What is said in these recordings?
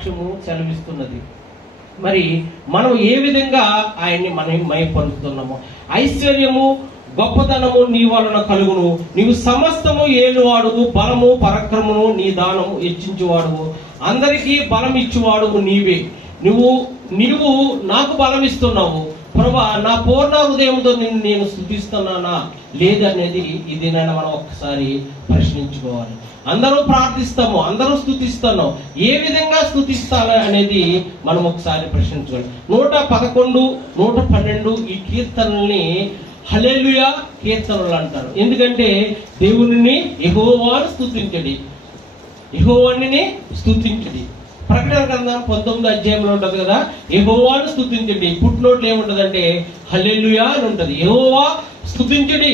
వాక్యము సెలవిస్తున్నది. మరి మనం ఏ విధంగా ఆయన్ని మనం మహిమపరుస్తున్నాము? ఐశ్వర్యము గొప్పతనము నీ వలన కలుగును, నీవు సమస్తము ఏలువాడువు, బలము పరాక్రమము నీ దానము హెచ్చించువాడువు, అందరికీ బలం ఇచ్చువాడువు నీవే. నీవు నాకు బలం ఇస్తున్నావు ప్రభా, నా పూర్ణ హృదయంతో నేను స్తుతిస్తున్నానా లేదనేది ఇది నేను మనం ఒక్కసారి ప్రశ్నించుకోవాలి. అందరూ ప్రార్థిస్తాము, అందరూ స్తుతిస్తాను, ఏ విధంగా స్తుతిస్తాను అనేది మనం ఒకసారి ప్రశ్నించుకోవాలి. 111, 112 ఈ కీర్తనల్ని హల్లెలూయా కీర్తనలు అంటారు. ఎందుకంటే దేవుని యెహోవాను స్తుతించడి, యెహోవాని స్తుతించడి. ప్రకటన గ్రంథం 19వ అధ్యాయంలో ఉంటది కదా, యెహోవాను స్తుతించండి. పుట్టినోట్లు ఏముంటదంటే హల్లెలూయా అని ఉంటది. యెహోవా స్తుతించడి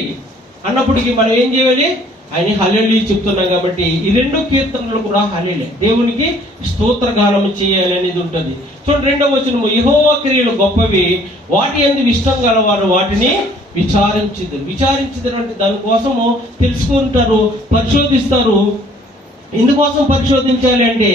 అన్నప్పటికీ మనం ఏం చేయాలి? ఆయన హల్లెలూయా చెప్తున్నాం కాబట్టి ఈ 2 కీర్తనలు కూడా హల్లెలూయా, దేవునికి స్తోత్రగానం చేయాలి అనేది ఉంటుంది. చూడండి 2వ వచనము, యెహోవా క్రియలు గొప్పవి, వాటి యందు ఇష్టం గలవారు వాటిని విచారించుదురు అంటే దానికోసము తెలుసుకుంటారు, పరిశోధిస్తారు. ఎందుకోసం పరిశోధించాలి అంటే,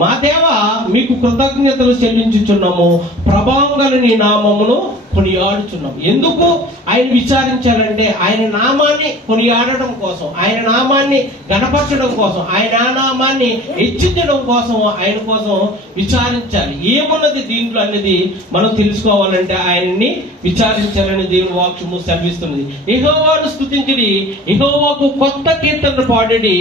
మా దేవ మీకు కృతజ్ఞతలు చెల్లించుచున్నాము, ప్రభావం గల నీ నామమును కొనియాడుచున్నాము. ఎందుకు ఆయన విచారించాలంటే, ఆయన నామాన్ని కొనియాడడం కోసం, ఆయన నామాన్ని గణపరచడం కోసం, ఆయన నామాన్ని హెచ్చించడం కోసం, ఆయన కోసం విచారించాలి. ఏమున్నది దీంట్లో అనేది మనం తెలుసుకోవాలంటే ఆయన్ని విచారించాలని దేవుని వాక్యము సెలవిస్తున్నది. యెహోవాను స్తుతించడి, యెహోవాకు కొత్త కీర్తనలు పాడడి,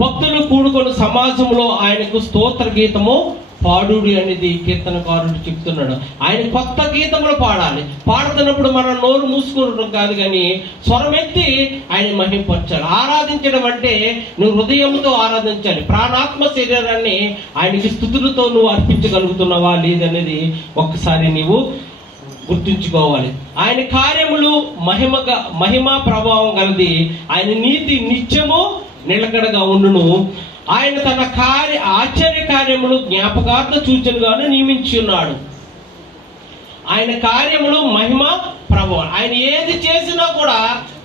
భక్తులు కూడుకొని సమాజంలో ఆయనకు స్తోత్ర గీతము పాడుడి అనేది కీర్తనకారుడు చెప్తున్నాడు. ఆయన కొత్త గీతములు పాడాలి. పాడుతున్నప్పుడు మనం నోరు మూసుకోవడం కాదు, కానీ స్వరమెత్తి ఆయన మహింపరచాలి. ఆరాధించడం అంటే నువ్వు హృదయంతో ఆరాధించాలి. ప్రాణాత్మ శరీరాన్ని ఆయనకి స్తుతులతో నువ్వు అర్పించగలుగుతున్నావా లేదనేది ఒక్కసారి నీవు గుర్తుంచుకోవాలి. ఆయన కార్యములు మహిమ ప్రభావం గలది, ఆయన నీతి నిత్యము నిలకడగా ఉండును. ఆయన తన ఆశ్చర్య కార్యములు జ్ఞాపకార్థ సూచనగాను నియమించి ఉన్నాడు. ఆయన కార్యములు మహిమ ప్రభావం, ఆయన ఏది చేసినా కూడా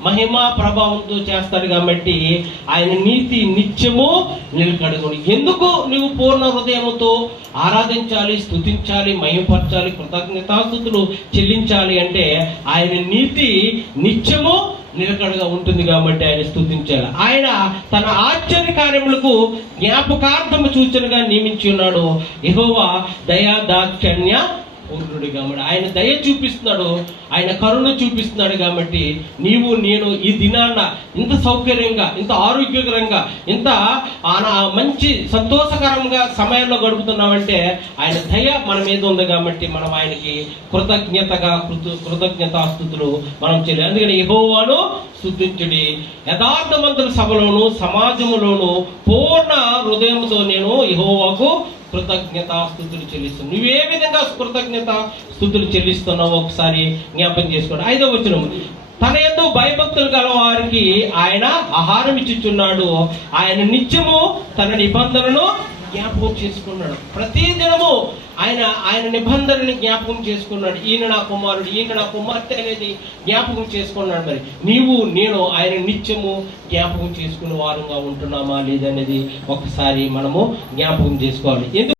మహిమ ప్రభావంతో చేస్తాడు కాబట్టి ఆయన నీతి నిత్యము నిలకడగను. ఎందుకు నువ్వు పూర్ణ హృదయముతో ఆరాధించాలి, స్తుతించాలి, మహిమపరచాలి, కృతజ్ఞతాస్తుతులు చెల్లించాలి అంటే ఆయన నీతి నిత్యము నిలకడగా ఉంటుంది కాబట్టి ఆయన స్తుతించాలి. ఆయన తన ఆశ్చర్య కార్యములకు జ్ఞాపకార్థము సూచనగా నియమించి ఉన్నాడు. యెహోవా దయా దాక్షణ్య పూర్ణుడు కాబట్టి ఆయన దయ చూపిస్తున్నాడు, ఆయన కరుణ చూపిస్తున్నాడు. కాబట్టి నీవు నేను ఈ దినాన్న ఇంత సౌకర్యంగా, ఇంత ఆరోగ్యకరంగా, ఇంత మంచి సంతోషకరంగా సమయంలో గడుపుతున్నామంటే ఆయన దయ మన మీద ఉంది కాబట్టి మనం ఆయనకి కృతజ్ఞతాస్తుతులు మనం చేయాలి. అందుకని యెహోవాను స్తుతించుడి, యథార్థవంతుల సభలోను సమాజములోను పూర్ణ హృదయంతో నేను యెహోవాకు కృతజ్ఞతాస్తుతులు చెల్లిస్తున్నావు. నువ్వే విధంగా కృతజ్ఞతాస్తుతులు చెల్లిస్తున్నావు ఒకసారి జ్ఞాపకం చేసుకోండి. 5వ వచనం, తన యందు భయభక్తులు గల వారికి ఆయన ఆహారం ఇచ్చుచున్నాడు, ఆయన నిత్యము తన నిబంధనను జ్ఞాపకం చేసుకున్నాడు. ప్రతి దినము ఆయన నిబంధనని జ్ఞాపకం చేసుకున్నాడు. ఈయన నా కుమారుడు, ఈయన నా కుమార్తె అనేది జ్ఞాపకం చేసుకున్నాడు. మరి నీవు నేను ఆయన నిత్యము జ్ఞాపకం చేసుకునే వారంగా ఉంటున్నామా లేదనేది ఒకసారి మనము జ్ఞాపకం చేసుకోవాలి.